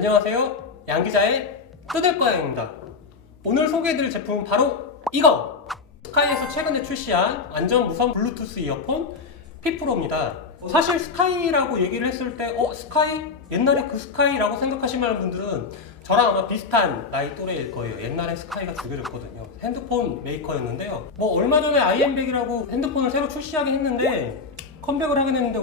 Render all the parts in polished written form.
안녕하세요, 양기자의 뜯을거야입니다. 오늘 소개해드릴 제품은 바로 이거! 스카이에서 최근에 출시한 완전 무선 블루투스 이어폰 P-Pro입니다. 사실 스카이라고 얘기를 했을 때 스카이? 옛날에 그 스카이라고 생각하시는 분들은 저랑 아마 비슷한 나이 또래일 거예요. 옛날에 스카이가 죽여졌거든요. 핸드폰 메이커였는데요. 얼마 전에 IM100이라고 핸드폰을 새로 출시하긴 했는데 컴백을 하긴 했는데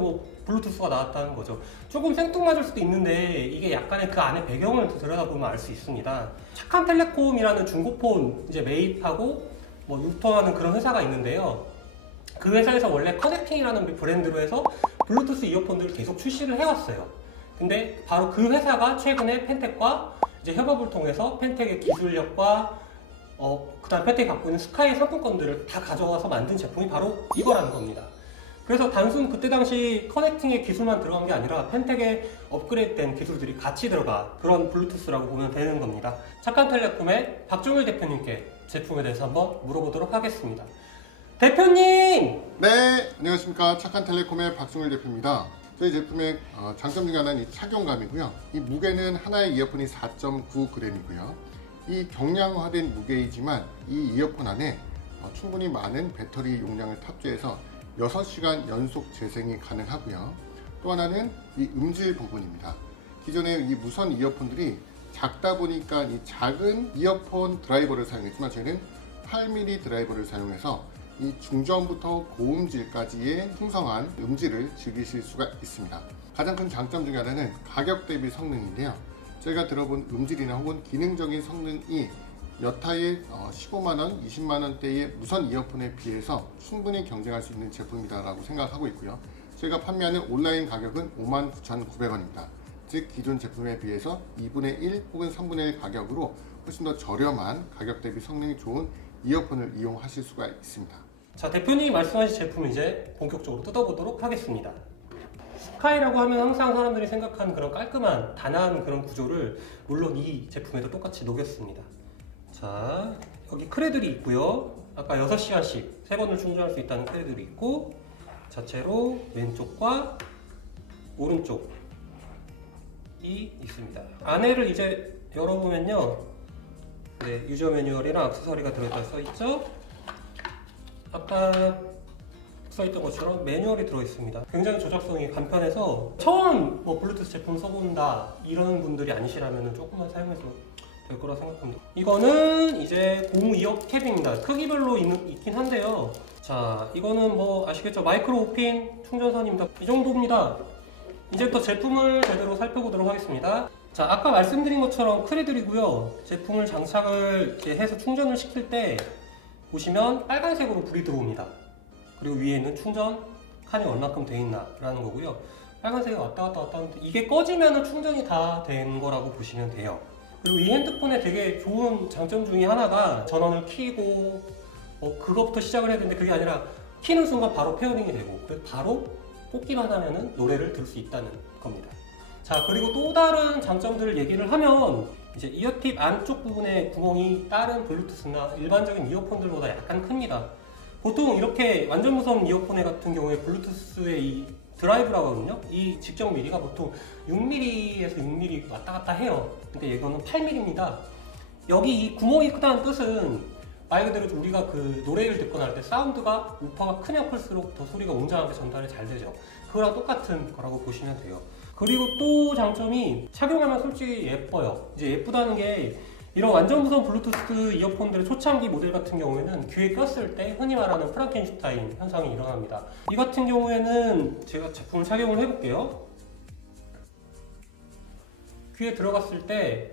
블루투스가 나왔다는 거죠. 조금 생뚱맞을 수도 있는데 이게 약간의 그 안에 배경을 들여다보면 알 수 있습니다. 착한텔레콤이라는 중고폰 이제 매입하고 유통하는 그런 회사가 있는데요. 그 회사에서 원래 커넥팅이라는 브랜드로 해서 블루투스 이어폰들을 계속 출시를 해왔어요. 근데 바로 그 회사가 최근에 펜텍과 이제 협업을 통해서 펜텍의 기술력과 그다음 펜텍이 갖고 있는 스카이 상품권들을 다 가져와서 만든 제품이 바로 이거라는 겁니다. 그래서 단순 그때 당시 커넥팅의 기술만 들어간 게 아니라 펜텍의 업그레이드된 기술들이 같이 들어가 그런 블루투스라고 보면 되는 겁니다. 착한텔레콤의 박종일 대표님께 제품에 대해서 한번 물어보도록 하겠습니다. 대표님! 네, 안녕하십니까. 착한텔레콤의 박종일 대표입니다. 저희 제품의 장점 중에 하나는 이 착용감이고요. 이 무게는 하나의 이어폰이 4.9g이고요. 이 경량화된 무게이지만 이 이어폰 안에 충분히 많은 배터리 용량을 탑재해서 6시간 연속 재생이 가능하고요. 또 하나는 이 음질 부분입니다. 기존에 이 무선 이어폰들이 작다 보니까 이 작은 이어폰 드라이버를 사용했지만 저희는 8mm 드라이버를 사용해서 이 중저음부터 고음질까지의 풍성한 음질을 즐기실 수가 있습니다. 가장 큰 장점 중에 하나는 가격 대비 성능인데요. 저희가 들어본 음질이나 혹은 기능적인 성능이 여타의 15만원, 20만원대의 무선 이어폰에 비해서 충분히 경쟁할 수 있는 제품이다 라고 생각하고 있고요. 저희가 판매하는 온라인 가격은 59,900원입니다. 즉 기존 제품에 비해서 2분의 1 혹은 3분의 1 가격으로 훨씬 더 저렴한 가격 대비 성능이 좋은 이어폰을 이용하실 수가 있습니다. 자, 대표님이 말씀하신 제품을 이제 본격적으로 뜯어보도록 하겠습니다. 스카이라고 하면 항상 사람들이 생각하는 그런 깔끔한 단아한 그런 구조를 물론 이 제품에도 똑같이 녹였습니다. 자, 여기 크레들이 있고요. 아까 6시간씩 3번을 충전할 수 있다는 크레들이 있고 자체로 왼쪽과 오른쪽이 있습니다. 안에를 이제 열어보면요. 네, 유저 매뉴얼이랑 액세서리가 들어있다고 써있죠. 아까 써있던 것처럼 매뉴얼이 들어있습니다. 굉장히 조작성이 간편해서 처음 블루투스 제품 써본다 이런 분들이 아니시라면 조금만 사용해서 될 거라 생각합니다. 이거는 이제 고무 이어 캡입니다. 크기별로 있긴 한데요. 자, 이거는 아시겠죠? 마이크로 5핀 충전선입니다. 이 정도입니다. 이제부터 제품을 제대로 살펴보도록 하겠습니다. 자, 아까 말씀드린 것처럼 크레들이고요. 제품을 장착을 이렇게 해서 충전을 시킬 때 보시면 빨간색으로 불이 들어옵니다. 그리고 위에 있는 충전 칸이 얼마큼 돼 있나 라는 거고요. 빨간색이 왔다 갔다 하는데 이게 꺼지면 충전이 다 된 거라고 보시면 돼요. 그리고 이 핸드폰의 되게 좋은 장점 중에 하나가 전원을 켜고 그것부터 시작을 해야 되는데 그게 아니라 켜는 순간 바로 페어링이 되고 바로 꽂기만 하면 노래를 들을 수 있다는 겁니다. 자, 그리고 또 다른 장점들을 얘기를 하면 이제 이어팁 안쪽 부분에 구멍이 다른 블루투스나 일반적인 이어폰들보다 약간 큽니다. 보통 이렇게 완전 무선 이어폰 같은 경우에 블루투스의 이 드라이브라고 하거든요. 이 직경 미리가 보통 6mm에서 6mm 왔다 갔다 해요. 근데 이거는 8mm입니다. 여기 이 구멍이 크다는 뜻은 말 그대로 우리가 그 노래를 듣거나 할 때 사운드가 우퍼가 크면 클수록 더 소리가 웅장하게 전달이 잘 되죠. 그거랑 똑같은 거라고 보시면 돼요. 그리고 또 장점이 착용하면 솔직히 예뻐요. 이제 예쁘다는 게 이런 완전 무선 블루투스 이어폰들의 초창기 모델 같은 경우에는 귀에 꼈을 때 흔히 말하는 프랑켄슈타인 현상이 일어납니다. 이 같은 경우에는 제가 제품을 착용을 해볼게요. 귀에 들어갔을 때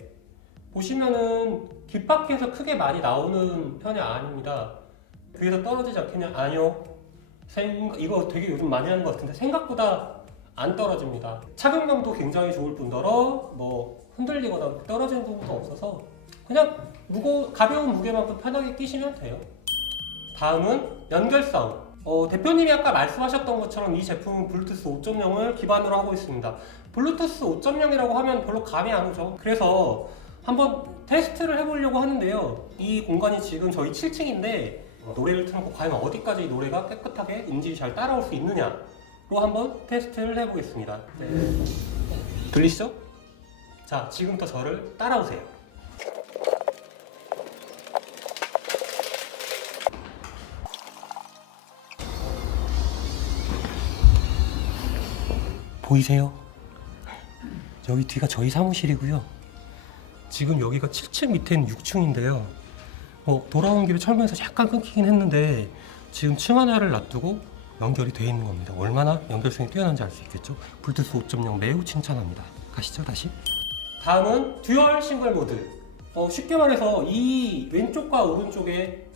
보시면은 귀 밖에서 크게 많이 나오는 편이 아닙니다. 귀에서 떨어지지 않겠냐? 아니요. 이거 되게 요즘 많이 하는 것 같은데 생각보다 안 떨어집니다. 착용감도 굉장히 좋을 뿐더러 흔들리거나 떨어지는 부분도 없어서 그냥 가벼운 무게만큼 편하게 끼시면 돼요. 다음은 연결성. 대표님이 아까 말씀하셨던 것처럼 이 제품은 블루투스 5.0을 기반으로 하고 있습니다. 블루투스 5.0이라고 하면 별로 감이 안 오죠. 그래서 한번 테스트를 해보려고 하는데요. 이 공간이 지금 저희 7층인데 노래를 틀어놓고 과연 어디까지 이 노래가 깨끗하게 음질이 잘 따라올 수 있느냐로 한번 테스트를 해보겠습니다. 네. 들리시죠? 자, 지금부터 저를 따라오세요. 보이세요? 여기 뒤가 저희 사무실이고요. 지금 여기가 7층 밑에는 6층인데요. 돌아온 길에 철문에서 약간 끊기긴 했는데 지금 층 하나를 놔두고 연결이 되어 있는 겁니다. 얼마나 연결성이 뛰어난지 알 수 있겠죠? 블루투스 5.0 매우 칭찬합니다. 가시죠, 다시. 다음은 듀얼 싱글 모드. 쉽게 말해서 이 왼쪽과 오른쪽에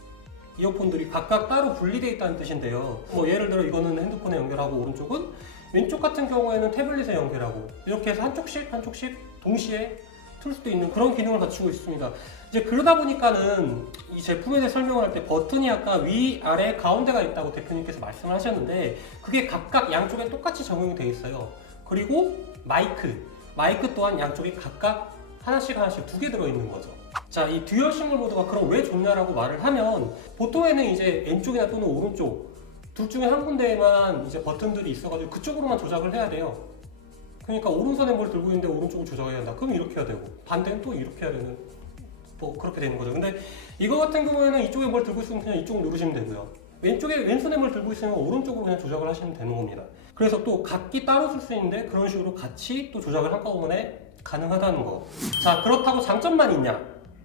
이어폰들이 각각 따로 분리되어 있다는 뜻인데요. 예를 들어 이거는 핸드폰에 연결하고 오른쪽은 왼쪽 같은 경우에는 태블릿에 연결하고 이렇게 해서 한쪽씩 동시에 틀 수도 있는 그런 기능을 갖추고 있습니다. 이제 그러다 보니까는 이 제품에 대해 설명을 할 때 버튼이 아까 위, 아래, 가운데가 있다고 대표님께서 말씀을 하셨는데 그게 각각 양쪽에 똑같이 적용이 되어 있어요. 그리고 마이크 또한 양쪽에 각각 하나씩 2개 들어있는 거죠. 자, 이 듀얼 싱글 모드가 그럼 왜 좋냐라고 말을 하면 보통에는 이제 왼쪽이나 또는 오른쪽 둘 중에 한 군데에만 이제 버튼들이 있어가지고 그쪽으로만 조작을 해야 돼요. 그러니까 오른손에 뭘 들고 있는데 오른쪽을 조작해야 한다. 그럼 이렇게 해야 되고 반대는 또 이렇게 해야 되는 그렇게 되는 거죠. 근데 이거 같은 경우에는 이쪽에 뭘 들고 있으면 그냥 이쪽을 누르시면 되고요. 왼손에 뭘 들고 있으면 오른쪽으로 그냥 조작을 하시면 되는 겁니다. 그래서 또 각기 따로 쓸 수 있는데 그런 식으로 같이 또 조작을 한꺼번에 가능하다는 거. 자, 그렇다고 장점만 있냐?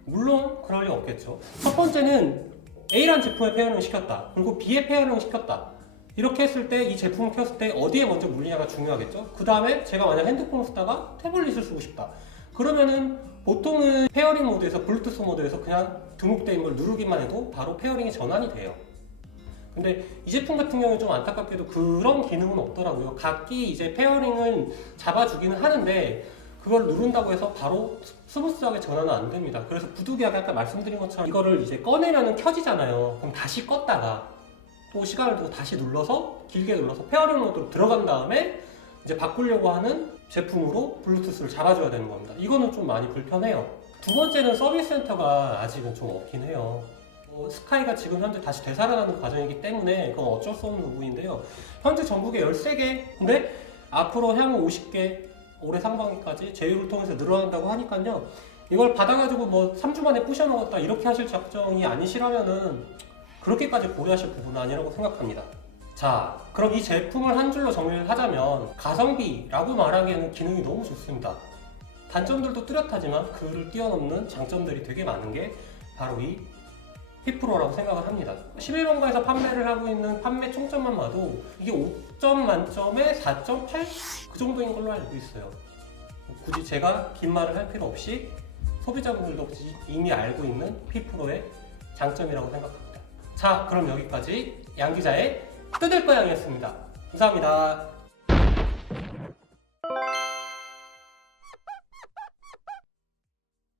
물론 그럴 리 없겠죠. 첫 번째는 A라는 제품에 페어링을 시켰다. 그리고 B에 페어링을 시켰다. 이렇게 했을 때 이 제품을 켰을 때 어디에 먼저 물리냐가 중요하겠죠. 그 다음에 제가 만약 핸드폰을 쓰다가 태블릿을 쓰고 싶다. 그러면은 보통은 페어링 모드에서 블루투스 모드에서 그냥 등록되어 있는 걸 누르기만 해도 바로 페어링이 전환이 돼요. 근데 이 제품 같은 경우는 좀 안타깝게도 그런 기능은 없더라고요. 각기 이제 페어링을 잡아주기는 하는데 그걸 누른다고 해서 바로 스무스하게 전환은 안 됩니다. 그래서 부득이하게 아까 말씀드린 것처럼 이거를 이제 꺼내면은 켜지잖아요. 그럼 다시 껐다가 또 시간을 두고 다시 눌러서 길게 눌러서 페어링 모드로 들어간 다음에 이제 바꾸려고 하는 제품으로 블루투스를 잡아줘야 되는 겁니다. 이거는 좀 많이 불편해요. 두 번째는 서비스 센터가 아직은 좀 없긴 해요. 스카이가 지금 현재 다시 되살아나는 과정이기 때문에 그건 어쩔 수 없는 부분인데요. 현재 전국에 13개, 근데 앞으로 향후 50개, 올해 상반기까지 제휴를 통해서 늘어난다고 하니까요. 이걸 받아가지고 3주 만에 부셔 먹었다 이렇게 하실 작정이 아니시라면은 그렇게까지 고려하실 부분은 아니라고 생각합니다. 자, 그럼 이 제품을 한 줄로 정리를 하자면 가성비라고 말하기에는 기능이 너무 좋습니다. 단점들도 뚜렷하지만 그를 뛰어넘는 장점들이 되게 많은 게 바로 이 P-PRO라고 생각을 합니다. 11번가에서 판매를 하고 있는 판매 총점만 봐도 이게 5점 만점에 4.8? 그 정도인 걸로 알고 있어요. 굳이 제가 긴 말을 할 필요 없이 소비자분들도 이미 알고 있는 P-PRO의 장점이라고 생각합니다. 자, 그럼 여기까지 양 기자의 뜯을 거양이었습니다. 감사합니다.